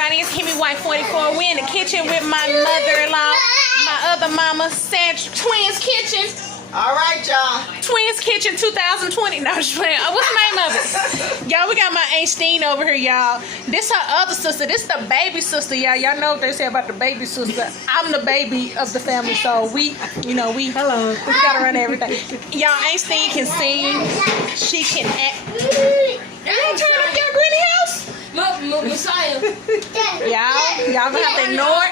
everybody. It's Kimmy White 44. We're in the kitchen with my mother-in-law, my other mama, Sandra. Twins Kitchen. All right, y'all. Twins Kitchen 2020. No, I'm just playing. What's the name of it? Y'all, we got my Aunt Steen over here, y'all. This her other sister. This the baby sister, y'all. Y'all know what they say about the baby sister. I'm the baby of the family, so we gotta run everything. Y'all, Aunt Steen can sing. She can act. Y'all turn up your granny house? Messiah. Y'all gonna have to ignore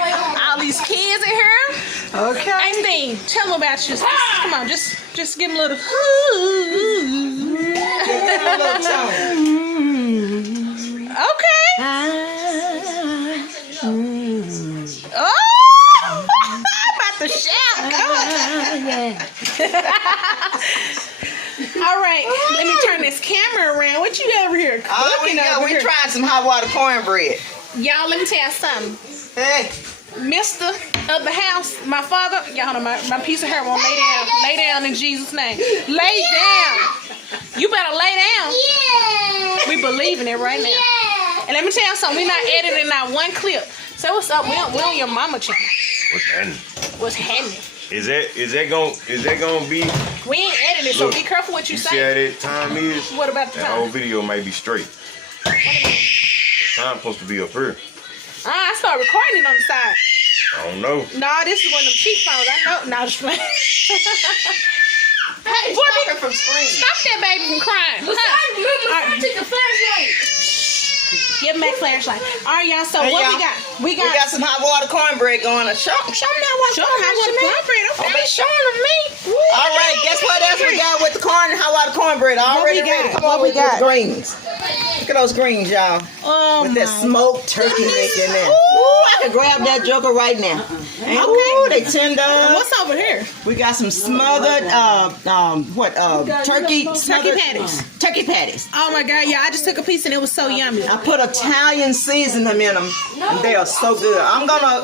all these kids in here. Okay. Aunt Steen, tell them about you. Come on, just give them a little. Okay. Oh, I'm about to shout. All right, let me turn this camera around. What you over here cooking over we here? tried some hot water cornbread. Y'all, let me tell you something. Hey. Mr. of the house, my father, y'all know my piece of hair won't lay down. Lay down in Jesus' name. Lay down. You better lay down. Yeah. We believe in it right now. Yeah. And let me tell you something. We're not editing not one clip. So what's up? We on your mama channel. What's happening? What's happening? Is that gonna be? We ain't editing, so be careful what you See how say. that time is? What about the That whole time? video might be straight. The time supposed to be up here. I start recording on the side. I don't know. Nah, this is one of them cheap phones. I know. Nah, just playing. Hey, boy, From screen. stop that baby from crying. Messiah, take the flashlight. Give me that flashlight. All right, y'all. So Hey, what y'all. we got? We got some hot water cornbread going. Show me that one. Show them how to cornbread. Don't Okay. be showing them me. All right, guess what else we got with the hot water cornbread? Already we got? ready. Come What on we with those got? greens. Look at those greens, y'all. Oh With my. that smoked turkey neck in there. Ooh. Ooh, I can grab that joker right now. And, ooh, they tender. What's over here? We got some smothered, turkey patties. Turkey patties. Oh my God, yeah! I just took a piece and it was so yummy. I put Italian seasoning in them, and they are so good. I'm gonna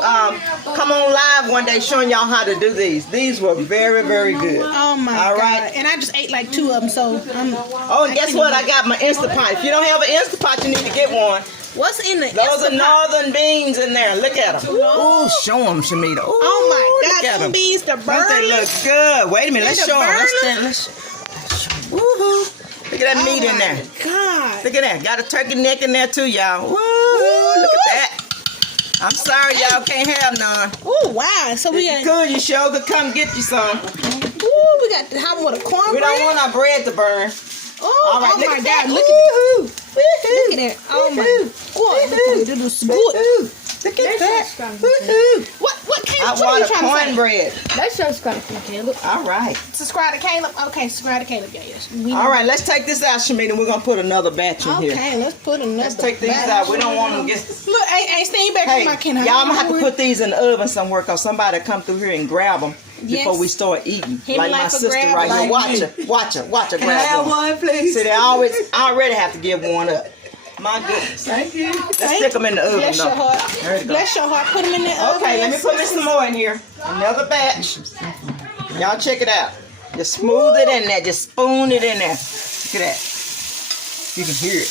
come on live one day showing y'all how to do these. These were very, very good. Oh my All God! right. And I just ate like 2 of them, so I'm. Oh, and guess what? I got my Instapot. If you don't have an Instapot, you need to get one. What's in the? Those are Instapot? northern beans in there. Look at them. Ooh, show them, Shamita. Ooh, Oh my look God! at Them them. beans, the Don't they burn. look good? Wait a minute. Let's the show them. Let's burner? stand. Woohoo! Look at that meat in there. God! Look at that. Got a turkey neck in there too, y'all. Woo! Look at that. I'm sorry, y'all can't have none. Oh wow! So we If you got. could, you sure could come get you some. Ooh, we got the hot water cornbread. We don't want our bread to burn. Oh, All right, oh look my at God! that. Look at Woohoo! that! Oh my God! This is good. Woohoo! Look at that. Woohoo! What came? Hot What are you water trying to say? cornbread. That sounds kind of Caleb. All right. Subscribe to Caleb. Okay, subscribe to Caleb. Yeah, yes. All right, let's take this out, Shamita. We're going to put another batch in here. Okay, let's put another. Let's take these batch. out. We don't want them to get... Look, hey, stay back Hey, from my can. y'all, I'm going to have to put these in the oven somewhere because somebody come through here and grab them before Yes. we start eating. Him Like like my a sister grab right here. like Watch her. Can I have one, please? See, I already have to give one up. My goodness. Thank you. Let's stick them in the oven, Bless though. your heart. There you go. Bless your heart. Put them in the oven. Okay, let me put me some more in here. Another batch. Y'all check it out. Just smooth it in there. Just spoon it in there. Look at that. You can hear it.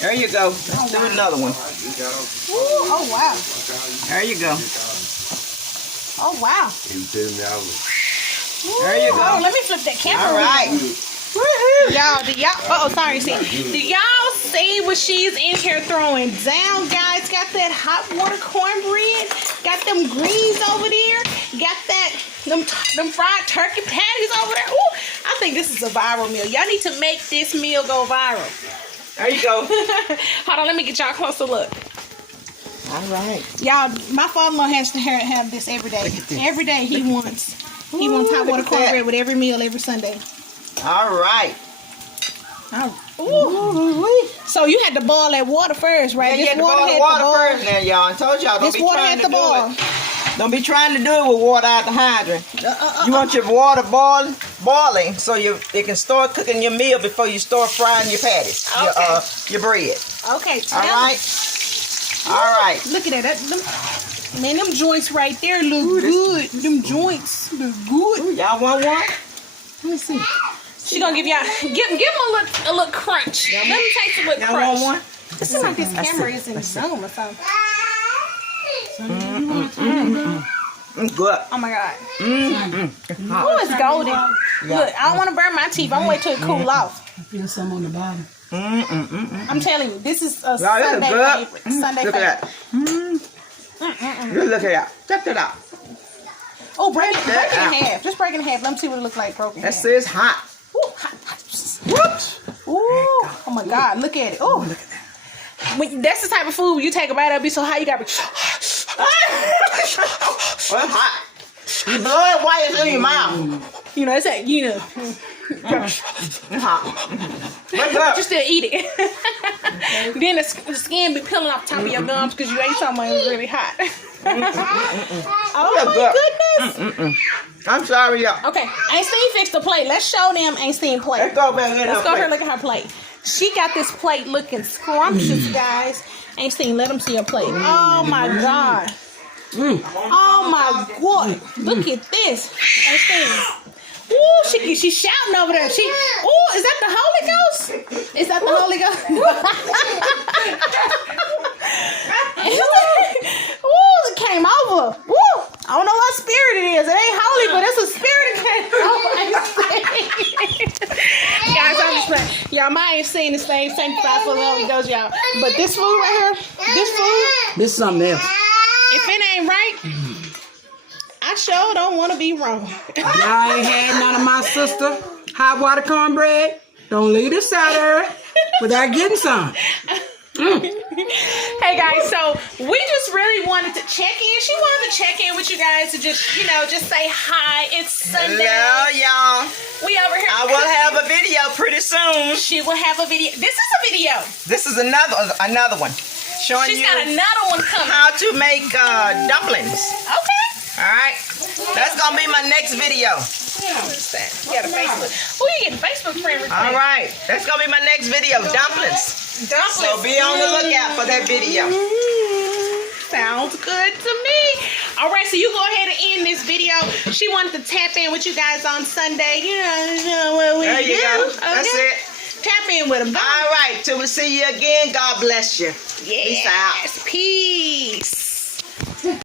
There you go. Let's do another one. Ooh, oh wow. There you go. Oh wow. There you go. Oh, let me flip that camera. All right. Y'all, sorry, see. Do y'all see what she's in here throwing down, guys? Got that hot water cornbread. Got them greens over there. Got them fried turkey patties over there. Ooh, I think this is a viral meal. Y'all need to make this meal go viral. There you go. Hold on, let me get y'all a closer look. All right. Y'all, my father-in-law has to have this every day. Every day he wants hot water look at that. cornbread with every meal every Sunday. All right. Ooh. So you had to boil that water first, right? Yeah, you had to boil the water first now, y'all. I told y'all, don't This be water trying had to to boil. do it. Don't be trying to do it with water out the hydrant. You want your water boiling so it can start cooking your meal before you start frying your patties, your bread. Okay. All right. All right. Look at that. Man, them joints right there look good. Them joints look good. Y'all want one? Let me see. She gonna give y'all give them a little crunch. Let me taste a little Y'all crunch. want one? It seems like this Let's camera see. is in Let's see. Zoom or something. Good. Oh my God. It's hot. Oh, it's golden. Look, I don't want to burn my teeth. I'm wait till it cool off. I feel some on the bottom. I'm telling you, this is a Y'all, this is Sunday good. favorite. Sunday Look favorite. at that. Just look at that. Check that out. Oh, break it in that out. half. Just break it in half. Let me see what it looks like broken in That half. says hot. Ooh, hot, hot. What? Ooh, oh my God, look at it. Oh, look at that. When, that's the type of food when you take a bite of, be so hot you gotta be. Well, it's hot. You blow it while it's in your mouth. You know, it's like, you know, It's hot. Wake but up. you still eat it. Then the skin be peeling off the top of your gums because you ate something that was really hot. Oh Look my good. goodness. I'm sorry, y'all. Okay, Ainsley fixed the plate. Let's show them Ainsley plate. Let's go back in Let's go there. here, look at her plate. She got this plate looking scrumptious, guys. Ainsley, let them see her plate. Oh my God. Oh my God. Look at this. Ainsley. Ooh, she's shouting over there. Ooh, is that the Holy Ghost? Is that the Holy Ghost? Ooh, it came over. Ooh, I don't know what spirit it is. It ain't holy, but it's a spirit that came over. Guys, I'm just playing. Y'all might ain't seen this thing sanctified for the Holy Ghost, y'all. But this food right here, this food, This is something else. if it ain't right, I sure don't want to be wrong. Y'all ain't had none of my sister hot water cornbread. Don't leave this out of her without getting some. Hey guys, so we just really wanted to check in. She wanted to check in with you guys to just, you know, just say hi. It's Sunday. Hello, y'all. We over here. I will have a video pretty soon. She will have a video. This is a video. This is another one showing She's you got another one coming. how to make dumplings. Okay. All right, that's gonna be my next video. What's that? You got a Facebook. Who you getting Facebook friend request? All right, that's gonna be my next video, dumplings. Dumplings. So be on the lookout for that video. Sounds good to me. All right, so you go ahead and end this video. She wanted to tap in with you guys on Sunday. You know what we There do. you go. Okay? That's it. Tap in with them. All right, till we see you again. God bless you. Yes. Peace out. Peace.